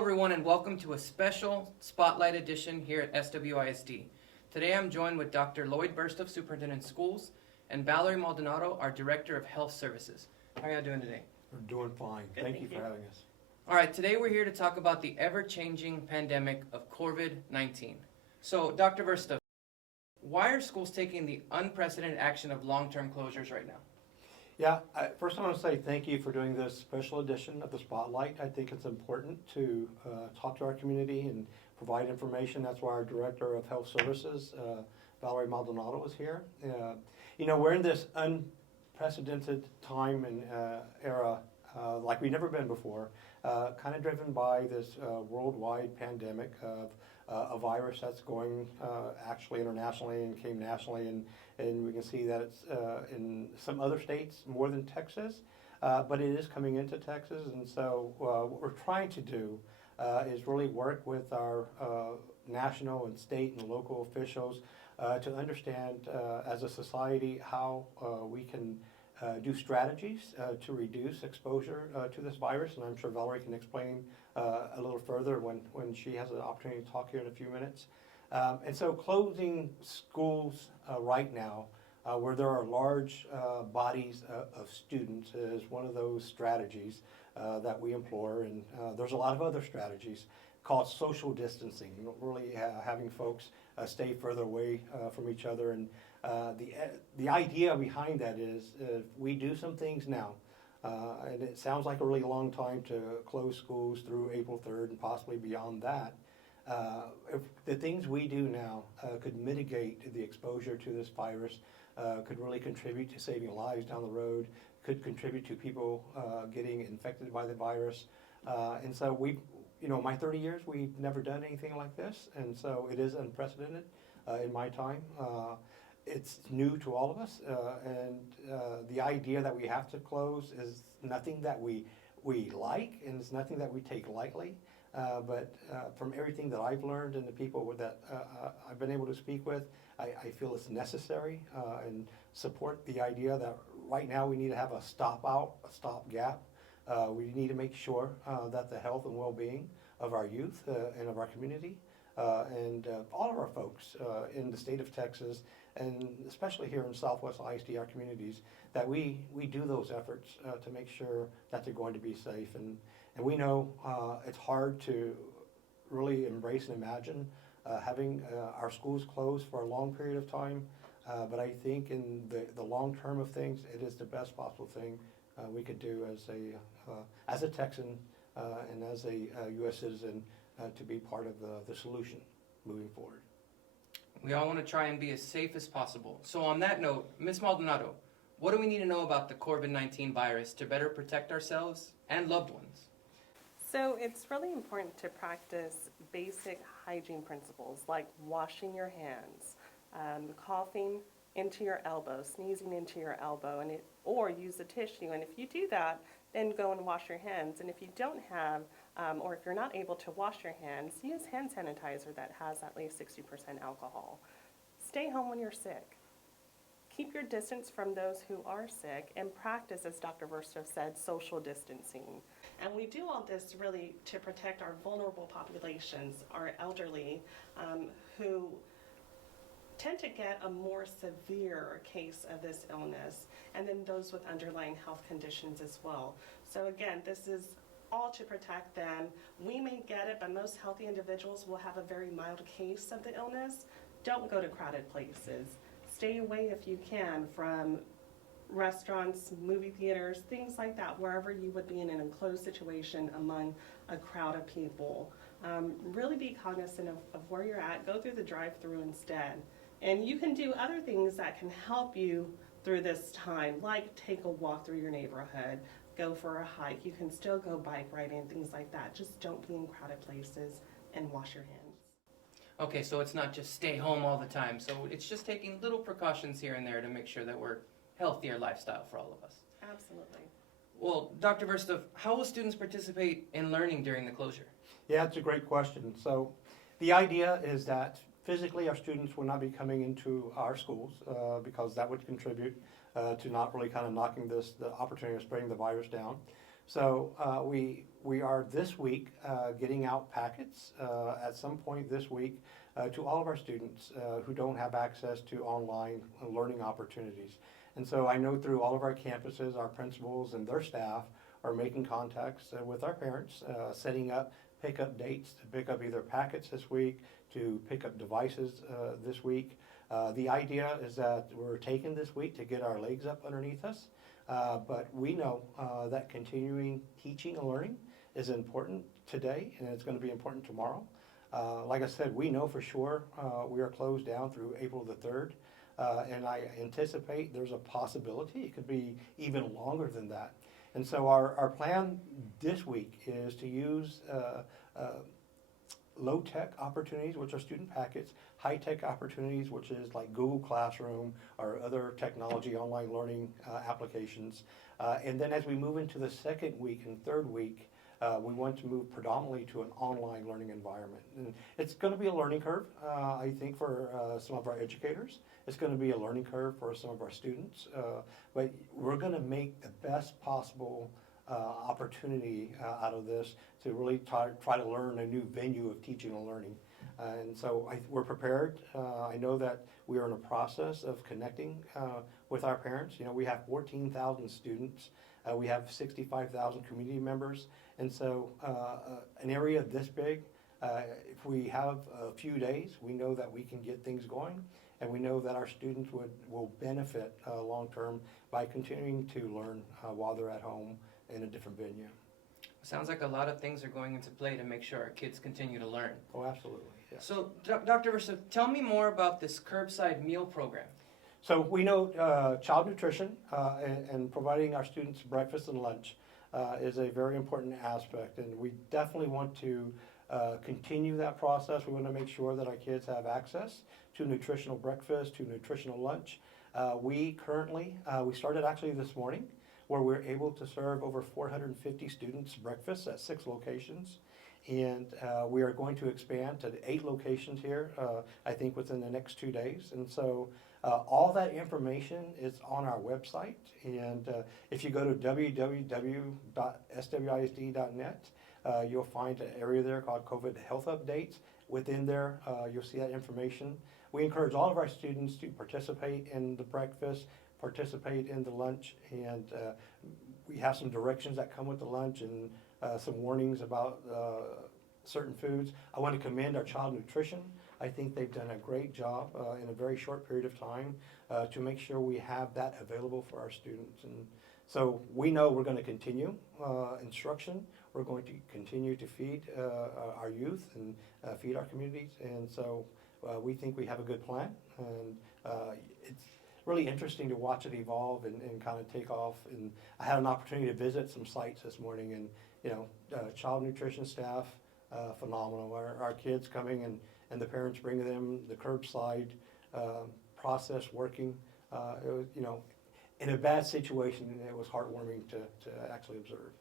everyone, and welcome to a special Spotlight edition here at SWISD. Today I'm joined with Dr. Lloyd Verstuyft, Superintendent Schools, and Valerie Maldonado, our Director of Health Services. How are y'all doing today? We're doing fine. Good, Thank you for having us. All right, today we're here to talk about the ever-changing pandemic of COVID-19. So, Dr. Verstuyft, why are schools taking the unprecedented action of long-term closures right now? Yeah, first I want to say thank you for doing this special edition of the Spotlight. I think it's important to talk to our community and provide information. That's why our Director of Health Services, Valerie Maldonado, is here. We're in this unprecedented time and era like we've never been before, kind of driven by this worldwide pandemic of a virus that's going actually internationally and came nationally, and we can see that it's in some other states more than Texas, but it is coming into Texas. And so what we're trying to do is really work with our national and state and local officials to understand as a society how we can do strategies to reduce exposure to this virus, and I'm sure Valerie can explain a little further when she has an opportunity to talk here in a few minutes. And so closing schools right now, where there are large bodies of students, is one of those strategies that we employ, and there's a lot of other strategies called social distancing, really having folks stay further away from each other. And the idea behind that is we do some things now, and it sounds like a really long time to close schools through April 3rd and possibly beyond that. If the things we do now could mitigate the exposure to this virus, could really contribute to saving lives down the road, could contribute to people getting infected by the virus. And so my 30 years, we've never done anything like this, and so it is unprecedented in my time. It's new to all of us, and the idea that we have to close is nothing that we like, and it's nothing that we take lightly. But from everything that I've learned and the people that I've been able to speak with, I feel it's necessary and support the idea that right now we need to have a stopgap. We need to make sure that the health and well-being of our youth and of our community and all of our folks in the state of Texas, and especially here in Southwest ISD, our communities, that we do those efforts to make sure that they're going to be safe. And we know it's hard to really embrace and imagine having our schools closed for a long period of time, but I think in the long term of things, it is the best possible thing we could do as a Texan and as a U.S. citizen to be part of the solution moving forward. We all want to try and be as safe as possible. So on that note, Ms. Maldonado, what do we need to know about the COVID-19 virus to better protect ourselves and loved ones? So it's really important to practice basic hygiene principles like washing your hands, coughing into your elbow, sneezing into your elbow, or use a tissue. And if you do that, then go and wash your hands. And if you don't have, or if you're not able to wash your hands, use hand sanitizer that has at least 60% alcohol. Stay home when you're sick. Keep your distance from those who are sick, and practice, as Dr. Verstuyft said, social distancing. And we do all this really to protect our vulnerable populations, our elderly, who tend to get a more severe case of this illness, and then those with underlying health conditions as well. So again, this is all to protect them. We may get it, but most healthy individuals will have a very mild case of the illness. Don't go to crowded places. Stay away if you can from restaurants, movie theaters, things like that, wherever you would be in an enclosed situation among a crowd of people. Really be cognizant of where you're at. Go through the drive-through instead. And you can do other things that can help you through this time, like take a walk through your neighborhood, go for a hike. You can still go bike riding, things like that. Just don't be in crowded places and wash your hands. Okay, so it's not just stay home all the time. So it's just taking little precautions here and there to make sure that we're healthier lifestyle for all of us. Absolutely. Well, Dr. Verstuyft, how will students participate in learning during the closure? Yeah, it's a great question. So the idea is that physically our students will not be coming into our schools because that would contribute to not really kind of knocking the opportunity of spreading the virus down. So we we are this week getting out packets at some point this week to all of our students who don't have access to online learning opportunities. And so I know through all of our campuses, our principals and their staff are making contacts with our parents, setting up pickup dates to pick up either packets this week, to pick up devices this week. The idea is that we're taking this week to get our legs up underneath us, but we know that continuing teaching and learning is important today, and it's going to be important tomorrow. Like I said, we know for sure we are closed down through April the 3rd, and I anticipate there's a possibility it could be even longer than that. And so our plan this week is to use low-tech opportunities, which are student packets, high-tech opportunities, which is like Google Classroom or other technology online learning applications. And then as we move into the second week and third week, we want to move predominantly to an online learning environment. And it's going to be a learning curve, I think, for some of our educators. It's going to be a learning curve for some of our students. But we're going to make the best possible opportunity out of this to really try to learn a new venue of teaching and learning. And so we're prepared. I know that we are in a process of connecting with our parents. You know, we have 14,000 students. We have 65,000 community members. And so an area this big, if we have a few days, we know that we can get things going. And we know that our students will benefit long-term by continuing to learn while they're at home in a different venue. Sounds like a lot of things are going into play to make sure our kids continue to learn. Oh, absolutely, yes. So, Dr. Verstuyft, tell me more about this curbside meal program. So we know child nutrition and providing our students breakfast and lunch is a very important aspect, and we definitely want to continue that process. We want to make sure that our kids have access to nutritional breakfast, to nutritional lunch. We started actually this morning, where we're able to serve over 450 students breakfast at 6 locations. And we are going to expand to 8 locations here, I think within the next 2 days. And so all that information is on our website. And if you go to www.swisd.net, you'll find an area there called COVID Health Updates. Within there, you'll see that information. We encourage all of our students to participate in the breakfast, participate in the lunch, and we have some directions that come with the lunch and some warnings about certain foods. I want to commend our child nutrition. I think they've done a great job in a very short period of time to make sure we have that available for our students. And so we know we're going to continue instruction. We're going to continue to feed our youth and feed our communities. And so we think we have a good plan. And it's really interesting to watch it evolve and kind of take off. And I had an opportunity to visit some sites this morning, and child nutrition staff, phenomenal. Our kids coming and the parents bringing them the curbside process working. It was, in a bad situation, it was heartwarming to actually observe.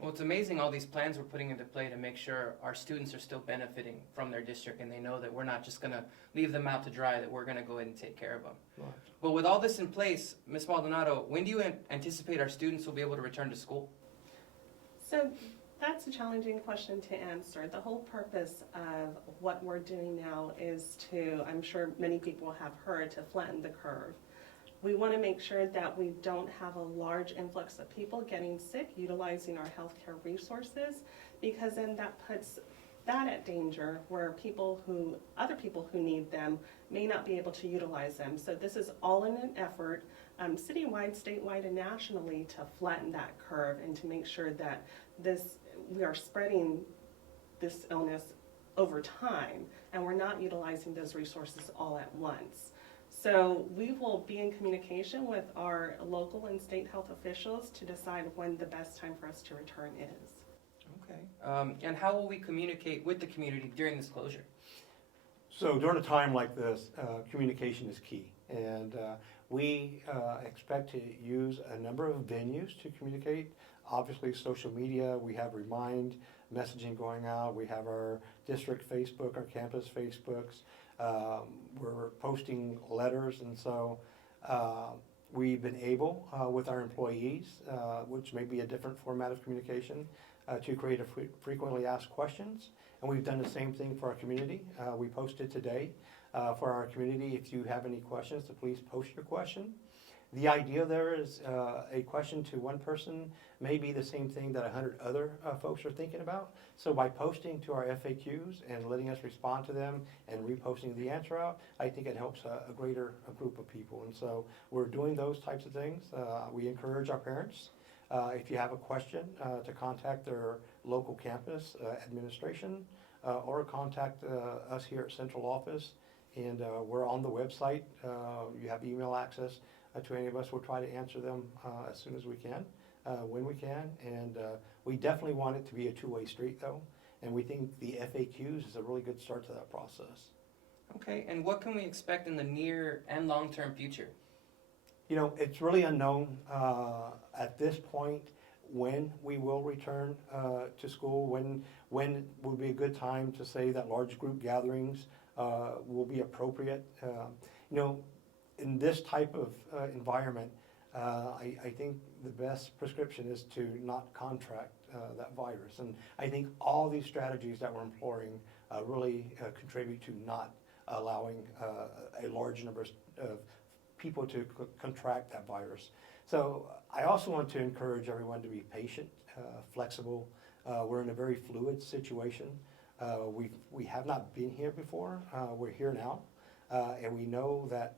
Well, it's amazing all these plans we're putting into play to make sure our students are still benefiting from their district, and they know that we're not just going to leave them out to dry, that we're going to go ahead and take care of them. Right. But with all this in place, Ms. Maldonado, when do you anticipate our students will be able to return to school? So that's a challenging question to answer. The whole purpose of what we're doing now is to, I'm sure many people have heard, to flatten the curve. We want to make sure that we don't have a large influx of people getting sick utilizing our healthcare resources, because then that puts that at danger where other people who need them may not be able to utilize them. So this is all in an effort, citywide, statewide, and nationally, to flatten that curve and to make sure that we are spreading this illness over time and we're not utilizing those resources all at once. So we will be in communication with our local and state health officials to decide when the best time for us to return is. Okay. And how will we communicate with the community during this closure? So during a time like this, communication is key. And we expect to use a number of venues to communicate. Obviously, social media, we have Remind messaging going out. We have our district Facebook, our campus Facebooks. We're posting letters, and so we've been able, with our employees, which may be a different format of communication, to create a frequently asked questions. And we've done the same thing for our community. We posted today for our community, if you have any questions, to please post your question. The idea there is a question to one person may be the same thing that 100 other folks are thinking about. So by posting to our FAQs and letting us respond to them and reposting the answer out, I think it helps a greater group of people. And so we're doing those types of things. We encourage our parents, if you have a question, to contact their local campus administration or contact us here at central office. And we're on the website. You have email access to any of us. We'll try to answer them as soon as we can, when we can. And we definitely want it to be a two-way street, though. And we think the FAQs is a really good start to that process. Okay, and what can we expect in the near and long-term future? You know, it's really unknown at this point when we will return to school, when will be a good time to say that large group gatherings will be appropriate. You know, in this type of environment, I think the best prescription is to not contract that virus. And I think all these strategies that we're employing really contribute to not allowing a large number of people to contract that virus. So I also want to encourage everyone to be patient, flexible. We're in a very fluid situation. We have not been here before. We're here now. And we know that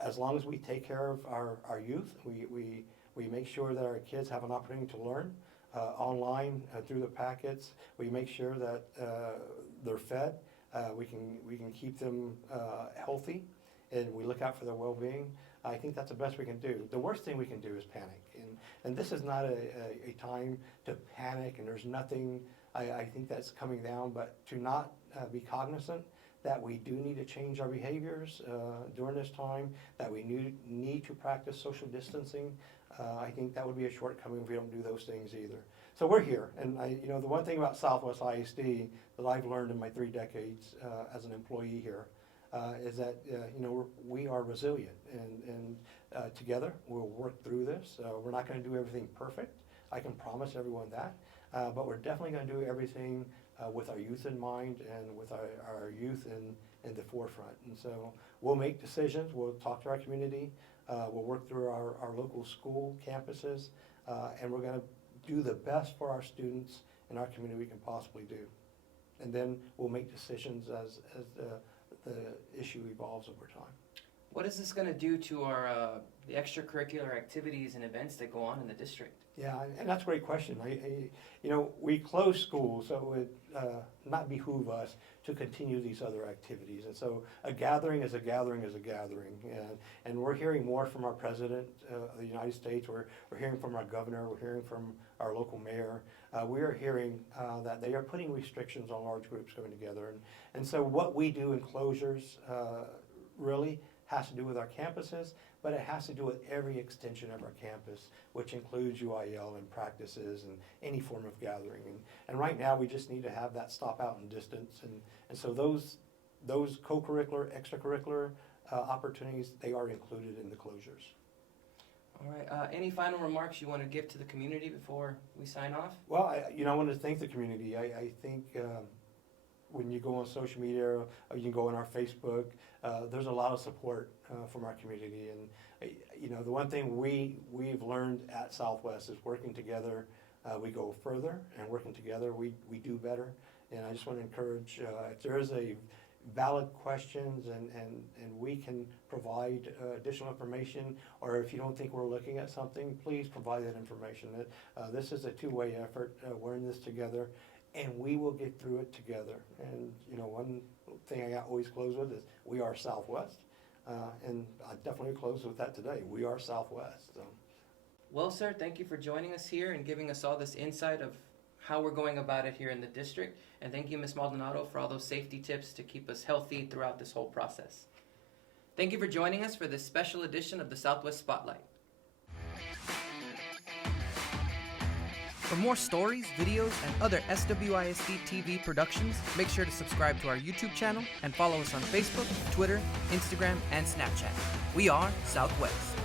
as long as we take care of our youth, we make sure that our kids have an opportunity to learn online through the packets. We make sure that they're fed. We can keep them healthy, and we look out for their well-being. I think that's the best we can do. The worst thing we can do is panic. And this is not a time to panic, and there's nothing, I think, that's coming down, but to not be cognizant that we do need to change our behaviors during this time, that we need to practice social distancing. I think that would be a shortcoming if we don't do those things either. So we're here, and the one thing about Southwest ISD that I've learned in my 3 decades as an employee here is that we are resilient, and together we'll work through this. We're not going to do everything perfect. I can promise everyone that, but we're definitely going to do everything with our youth in mind and with our youth in the forefront. And so we'll make decisions, we'll talk to our community, we'll work through our local school campuses, and we're going to do the best for our students and our community we can possibly do. And then we'll make decisions as the issue evolves over time. What is this going to do to our the extracurricular activities and events that go on in the district? Yeah, and that's a great question. We close schools, so it would not behoove us to continue these other activities. And so a gathering is a gathering is a gathering. And we're hearing more from our President of the United States. We're hearing from our governor. We're hearing from our local mayor. We are hearing that they are putting restrictions on large groups coming together. And so what we do in closures really has to do with our campuses, but it has to do with every extension of our campus, which includes UIL and practices and any form of gathering. And right now, we just need to have that stop out and distance. And so those co-curricular, extracurricular opportunities, they are included in the closures. All right. Any final remarks you want to give to the community before we sign off? Well, I want to thank the community. I think when you go on social media, or you can go on our Facebook, there's a lot of support from our community. And the one thing we've learned at Southwest is working together, we go further, and working together, we do better. And I just want to encourage, if there is a valid questions and we can provide additional information, or if you don't think we're looking at something, please provide that information. This is a two-way effort. We're in this together, and we will get through it together. And one thing I always close with is we are Southwest, and I definitely close with that today. We are Southwest. So. Well, sir, thank you for joining us here and giving us all this insight of how we're going about it here in the district. And thank you, Ms. Maldonado, for all those safety tips to keep us healthy throughout this whole process. Thank you for joining us for this special edition of the Southwest Spotlight. For more stories, videos, and other SWISD TV productions, make sure to subscribe to our YouTube channel and follow us on Facebook, Twitter, Instagram, and Snapchat. We are Southwest.